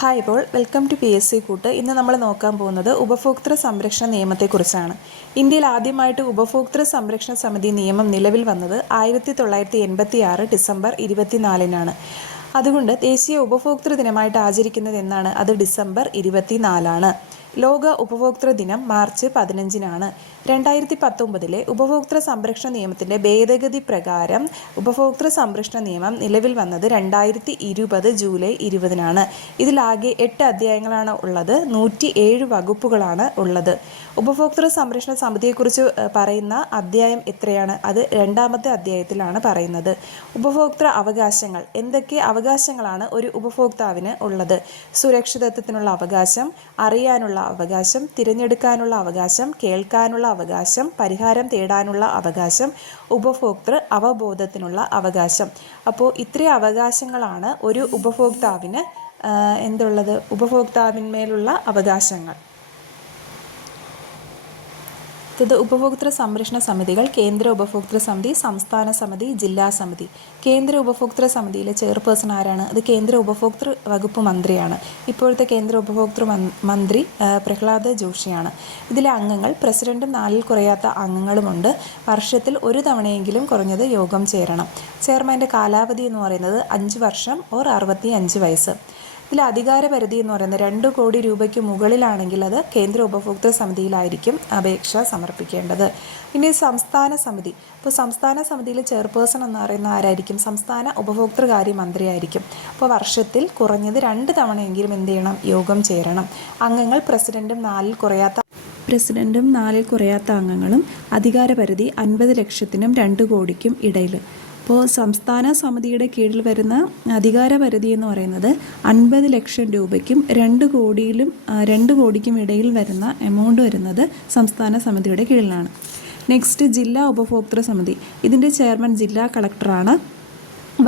Hi ഇപ്പോൾ welcome to PSC കൂട്ട്. ഇന്ന് നമ്മൾ നോക്കാൻ പോകുന്നത് ഉപഭോക്തൃ സംരക്ഷണ നിയമത്തെക്കുറിച്ചാണ്. ഇന്ത്യയിൽ ആദ്യമായിട്ട് ഉപഭോക്തൃ സംരക്ഷണ സമിതി നിയമം നിലവിൽ വന്നത് 1986 ഡിസംബർ 24-നാണ്. അതുകൊണ്ട് ദേശീയ ഉപഭോക്തൃ ദിനമായിട്ട് ആചരിക്കുന്നത് എന്നാണ്? അത് ഡിസംബർ 24-ആണ്. ലോക ഉപഭോക്തൃ ദിനം മാർച്ച് 15-നാണ്. 2019 ഉപഭോക്തൃ സംരക്ഷണ നിയമത്തിൻ്റെ ഭേദഗതി പ്രകാരം ഉപഭോക്തൃ സംരക്ഷണ നിയമം നിലവിൽ വന്നത് 2020 ജൂലൈ 20-നാണ്. ഇതിലാകെ 8 അധ്യായങ്ങളാണ് ഉള്ളത്. 107 വകുപ്പുകളാണ് ഉള്ളത്. ഉപഭോക്തൃ സംരക്ഷണ സമിതിയെക്കുറിച്ച് പറയുന്ന അധ്യായം എത്രയാണ്? അത് 2-ാമത്തെ അധ്യായത്തിലാണ് പറയുന്നത്. ഉപഭോക്തൃ അവകാശങ്ങൾ. എന്തൊക്കെ അവകാശങ്ങളാണ് ഒരു ഉപഭോക്താവിന് ഉള്ളത്? സുരക്ഷിതത്വത്തിനുള്ള അവകാശം, അറിയാനുള്ള അവകാശം, തിരഞ്ഞെടുക്കാനുള്ള അവകാശം, കേൾക്കാനുള്ള അവകാശം, പരിഹാരം തേടാനുള്ള അവകാശം, ഉപഭോക്തൃ അവബോധത്തിനുള്ള അവകാശം. അപ്പോൾ ഇത്രയും അവകാശങ്ങളാണ് ഒരു ഉപഭോക്താവിന് എന്തുള്ളത്? ഉപഭോക്താവിന്മേലുള്ള അവകാശങ്ങൾ. ഇത് ഉപഭോക്തൃ സംരക്ഷണ സമിതികൾ: കേന്ദ്ര ഉപഭോക്തൃ സമിതി, സംസ്ഥാന സമിതി, ജില്ലാ സമിതി. കേന്ദ്ര ഉപഭോക്തൃ സമിതിയിലെ ചെയർപേഴ്സൺ ആരാണ്? അത് കേന്ദ്ര ഉപഭോക്തൃ വകുപ്പ് മന്ത്രിയാണ്. ഇപ്പോഴത്തെ കേന്ദ്ര ഉപഭോക്തൃ മന്ത്രി പ്രഹ്ലാദ് ജോഷിയാണ്. ഇതിലെ അംഗങ്ങൾ പ്രസിഡന്റും 4-ൽ കുറയാത്ത അംഗങ്ങളുമുണ്ട്. വർഷത്തിൽ ഒരു തവണയെങ്കിലും കുറഞ്ഞത് യോഗം ചേരണം. ചെയർമാൻ്റെ കാലാവധി എന്ന് പറയുന്നത് 5 വർഷം ഓർ 65 വയസ്സ്. ഇതിൽ അധികാരപരിധി എന്ന് പറയുന്നത് 2 കോടി രൂപയ്ക്ക് മുകളിലാണെങ്കിൽ അത് കേന്ദ്ര ഉപഭോക്തൃ സമിതിയിലായിരിക്കും അപേക്ഷ സമർപ്പിക്കേണ്ടത്. ഇനി സംസ്ഥാന സമിതി. അപ്പോൾ സംസ്ഥാന സമിതിയിൽ ചെയർപേഴ്സൺ എന്ന് പറയുന്ന ആരായിരിക്കും? സംസ്ഥാന ഉപഭോക്തൃകാര്യ മന്ത്രിയായിരിക്കും. അപ്പോൾ വർഷത്തിൽ കുറഞ്ഞത് 2 തവണയെങ്കിലും എന്ത് ചെയ്യണം? യോഗം ചേരണം. അംഗങ്ങൾ പ്രസിഡന്റും 4-ൽ കുറയാത്ത അംഗങ്ങളും. അധികാരപരിധി 50 ലക്ഷത്തിനും 2 കോടിക്കും ഇടയിൽ. അപ്പോൾ സംസ്ഥാന സമിതിയുടെ കീഴിൽ വരുന്ന അധികാരപരിധി എന്ന് പറയുന്നത് 50 ലക്ഷം രൂപയ്ക്കും 2 കോടിക്കും ഇടയിൽ വരുന്ന എമൗണ്ട് വരുന്നത് സംസ്ഥാന സമിതിയുടെ കീഴിലാണ്. നെക്സ്റ്റ്, ജില്ലാ ഉപഭോക്തൃ സമിതി. ഇതിൻ്റെ ചെയർമാൻ ജില്ലാ കളക്ടറാണ്.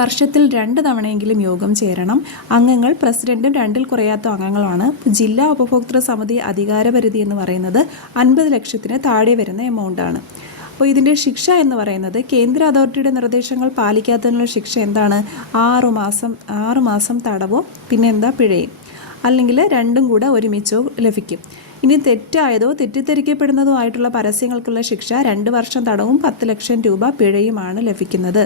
വർഷത്തിൽ 2 തവണയെങ്കിലും യോഗം ചേരണം. അംഗങ്ങൾ പ്രസിഡന്റും 2-ൽ കുറയാത്ത അംഗങ്ങളുമാണ്. ജില്ലാ ഉപഭോക്തൃ സമിതി അധികാരപരിധി എന്ന് പറയുന്നത് 50 ലക്ഷത്തിന് താഴെ വരുന്ന എമൗണ്ടാണ്. അപ്പോൾ ഇതിൻ്റെ ശിക്ഷ എന്ന് പറയുന്നത് കേന്ദ്ര അതോറിറ്റിയുടെ നിർദ്ദേശങ്ങൾ പാലിക്കാത്തതിനുള്ള ശിക്ഷ എന്താണ്? 6 മാസം തടവോ പിഴയും, അല്ലെങ്കിൽ രണ്ടും കൂടെ ഒരുമിച്ചോ ലഭിക്കും. ഇനി തെറ്റായതോ തെറ്റിദ്ധരിക്കപ്പെടുന്നതോ ആയിട്ടുള്ള പരസ്യങ്ങൾക്കുള്ള ശിക്ഷ 2 വർഷം തടവും 10 ലക്ഷം രൂപ പിഴയുമാണ് ലഭിക്കുന്നത്.